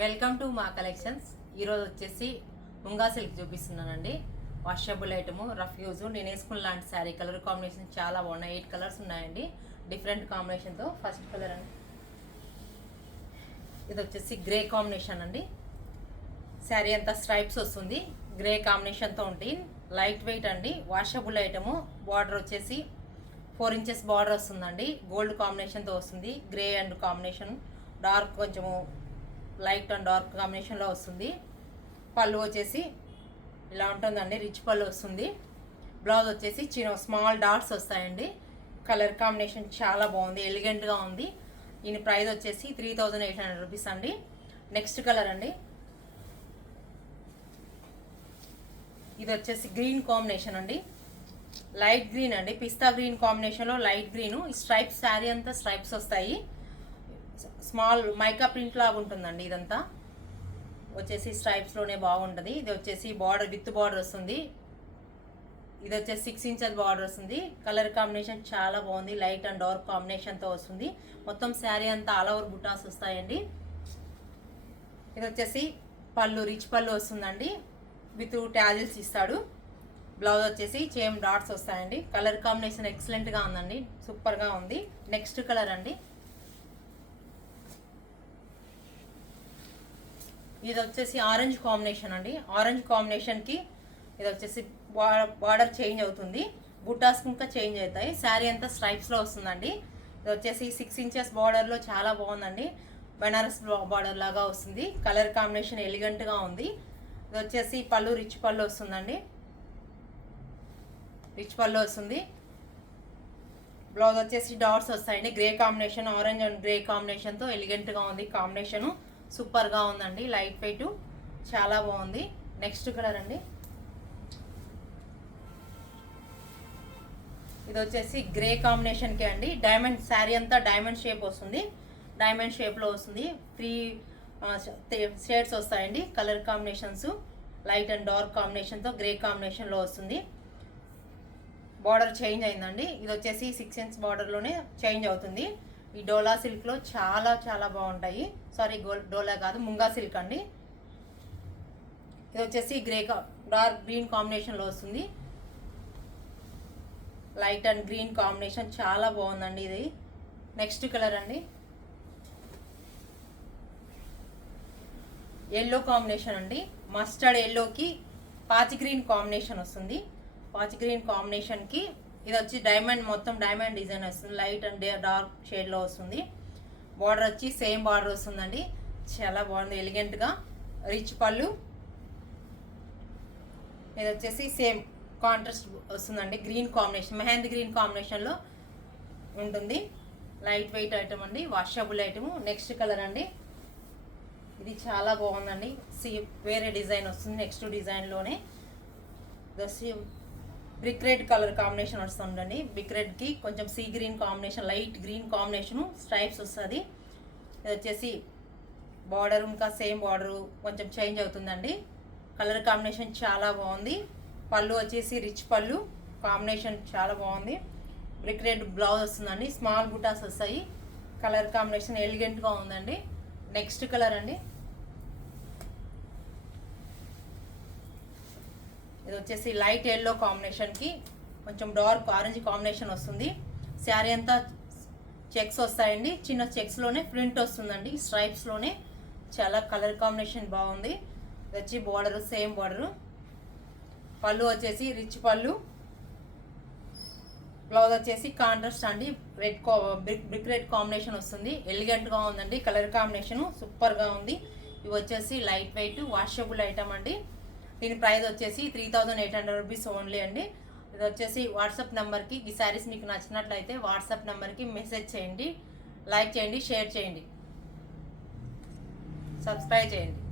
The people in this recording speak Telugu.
వెల్కమ్ టు మా కలెక్షన్స్. ఈరోజు వచ్చేసి ముంగా సిల్క్ చూపిస్తున్నానండి. Washable item, rough use. నేను వేసుకున్న లాంటి శారీ కలర్ కాంబినేషన్ చాలా బాగున్నాయి. 8 కలర్స్ ఉన్నాయండి డిఫరెంట్ కాంబినేషన్తో. ఫస్ట్ కలర్ అండి, ఇది వచ్చేసి గ్రే కాంబినేషన్ అండి. శారీ అంతా స్ట్రైప్స్ వస్తుంది, గ్రే కాంబినేషన్తో ఉంటుంది. లైట్ వెయిట్ అండి, వాషబుల్ ఐటము. బార్డర్ వచ్చేసి 4 ఇంచెస్ బార్డర్ వస్తుందండి. గోల్డ్ కాంబినేషన్తో వస్తుంది. గ్రే అండ్ కాంబినేషన్, డార్క్ కొంచెము లైట్ అండ్ డార్క్ కాంబినేషన్లో వస్తుంది. పళ్ళు వచ్చేసి ఇలా ఉంటుందండి, రిచ్ పళ్ళు వస్తుంది. బ్లౌజ్ వచ్చేసి చిన్న స్మాల్ డాట్స్ వస్తాయండి. కలర్ కాంబినేషన్ చాలా బాగుంది, ఎలిగెంట్గా ఉంది. దీని ప్రైస్ వచ్చేసి 3800 రూపీస్ అండి. నెక్స్ట్ కలర్ అండి, ఇది వచ్చేసి గ్రీన్ కాంబినేషన్ అండి. లైట్ గ్రీన్ అండి, పిస్తా గ్రీన్ కాంబినేషన్లో లైట్ గ్రీన్. ఈ స్ట్రైప్స్, శారీ అంతా స్ట్రైప్స్ వస్తాయి. స్మాల్ మైకా ప్రింట్ లాగా ఉంటుందండి. ఇదంతా వచ్చేసి స్ట్రైప్స్లోనే బాగుంటుంది. ఇది వచ్చేసి బార్డర్ విత్ బార్డర్ వస్తుంది. ఇది వచ్చేసి 6 ఇంచెస్ బార్డర్ వస్తుంది. కలర్ కాంబినేషన్ చాలా బాగుంది, లైట్ అండ్ డార్క్ కాంబినేషన్తో వస్తుంది. మొత్తం శారీ అంతా ఆల్ ఓవర్ బుటాస్ వస్తాయండి. ఇది వచ్చేసి పళ్ళు, రిచ్ పళ్ళు వస్తుందండి, విత్ టాజిల్స్ ఇస్తాడు. బ్లౌజ్ వచ్చేసి సేమ్ డాట్స్ వస్తాయండి. కలర్ కాంబినేషన్ ఎక్సలెంట్గా ఉందండి, సూపర్గా ఉంది. నెక్స్ట్ కలర్ అండి, ఇది వచ్చేసి ఆరెంజ్ కాంబినేషన్ అండి. ఆరెంజ్ కాంబినేషన్కి ఇది వచ్చేసి బార్డర్ చేంజ్ అవుతుంది, బుటాస్ ఇంకా చేంజ్ అవుతాయి. శారీ అంతా స్ట్రైప్స్లో వస్తుందండి. ఇది వచ్చేసి 6 ఇంచెస్ బార్డర్లో చాలా బాగుందండి. బెనారస్ బార్డర్ లాగా వస్తుంది. కలర్ కాంబినేషన్ ఎలిగెంట్గా ఉంది. ఇది వచ్చేసి పళ్ళు, రిచ్ పళ్ళు వస్తుందండి, రిచ్ పళ్ళు వస్తుంది. బ్లౌజ్ వచ్చేసి డాట్స్ వస్తాయండి. Grey combination, orange and grey కాంబినేషన్తో ఎలిగెంట్గా ఉంది. కాంబినేషను సూపర్గా ఉందండి, లైట్ వెయిట్, చాలా బాగుంది. నెక్స్ట్ కలర్ అండి, ఇది వచ్చేసి గ్రే కాంబినేషన్కి అండి. డైమండ్ శారీ అంతా డైమండ్ షేప్ వస్తుంది, డైమండ్ షేప్లో వస్తుంది. 3 షేడ్స్ వస్తాయండి. Colour combinations light and dark కాంబినేషన్తో గ్రే కాంబినేషన్లో వస్తుంది. బార్డర్ చేంజ్ అయిందండి. ఇది వచ్చేసి 6 ఇంచ్ బార్డర్లోనే చేంజ్ అవుతుంది. ఈ డోలా సిల్క్లో చాలా చాలా బాగుంటాయి. సారీ, డోలా కాదు, ముంగా సిల్క్ అండి. ఇది వచ్చేసి డార్క్ గ్రీన్ కాంబినేషన్లో వస్తుంది. లైట్ అండ్ గ్రీన్ కాంబినేషన్ చాలా బాగుందండి ఇది. నెక్స్ట్ కలర్ అండి, ఎల్లో కాంబినేషన్ అండి. మస్టర్డ్ ఎల్లోకి పాచి గ్రీన్ కాంబినేషన్ వస్తుంది. పాచి గ్రీన్ కాంబినేషన్కి ఇది వచ్చి డైమండ్, మొత్తం డైమండ్ డిజైన్ వస్తుంది. లైట్ అండ్ డార్క్ షేడ్లో వస్తుంది. బార్డర్ వచ్చి సేమ్ బార్డర్ వస్తుందండి, చాలా బాగుంది, ఎలిగెంట్గా. రిచ్ పళ్ళు. ఇది వచ్చేసి సేమ్ కాంట్రాస్ట్ వస్తుందండి, గ్రీన్ కాంబినేషన్, మెహందీ గ్రీన్ కాంబినేషన్లో ఉంటుంది. లైట్ వెయిట్ ఐటమ్ అండి, వాషబుల్ ఐటమ్. నెక్స్ట్ కలర్ అండి, ఇది చాలా బాగుందండి. వేరే డిజైన్ వస్తుంది. నెక్స్ట్ డిజైన్లోనే బ్రిక్ రెడ్ కలర్ కాంబినేషన్ వస్తుందండి. బ్రిక్ రెడ్కి కొంచెం sea green combination, light green combination, stripes వస్తుంది. ఇది వచ్చేసి బార్డర్ ఇంకా సేమ్ బార్డరు కొంచెం చేంజ్ అవుతుందండి. కలర్ కాంబినేషన్ చాలా బాగుంది. పళ్ళు వచ్చేసి రిచ్ పళ్ళు, కాంబినేషన్ చాలా బాగుంది. బ్రిక్ రెడ్ బ్లౌజ్ వస్తుందండి, స్మాల్ బుటాస్ వస్తాయి. కలర్ కాంబినేషన్ ఎలిగెంట్గా ఉందండి. నెక్స్ట్ కలర్ అండి, ఇది వచ్చేసి లైట్ ఎల్లో కాంబినేషన్కి కొంచెం డార్క్ ఆరెంజ్ కాంబినేషన్ వస్తుంది. శారీ అంతా చెక్స్ వస్తాయండి, చిన్న చెక్స్లోనే ప్రింట్ వస్తుందండి, స్ట్రైప్స్లోనే. చాలా కలర్ కాంబినేషన్ బాగుంది. ఇది వచ్చి బార్డరు సేమ్ బార్డరు. పళ్ళు వచ్చేసి రిచ్ పళ్ళు. బ్లౌజ్ వచ్చేసి కాంట్రాస్ట్ అండి, బ్రిక్ రెడ్ కాంబినేషన్ వస్తుంది. ఎలిగెంట్గా ఉందండి, కలర్ కాంబినేషను సూపర్గా ఉంది. ఇవి వచ్చేసి లైట్ వెయిట్ వాషబుల్ ఐటమ్ అండి. దీని ప్రైస్ వచ్చేసి 3800 రూపీస్ ఓన్లీ అండి. ఇది వచ్చేసి వాట్సాప్ నెంబర్కి, ఈ శారీస్ మీకు నచ్చినట్లయితే వాట్సాప్ నెంబర్కి మెసేజ్ చేయండి, లైక్ చేయండి, షేర్ చేయండి, సబ్స్క్రైబ్ చేయండి.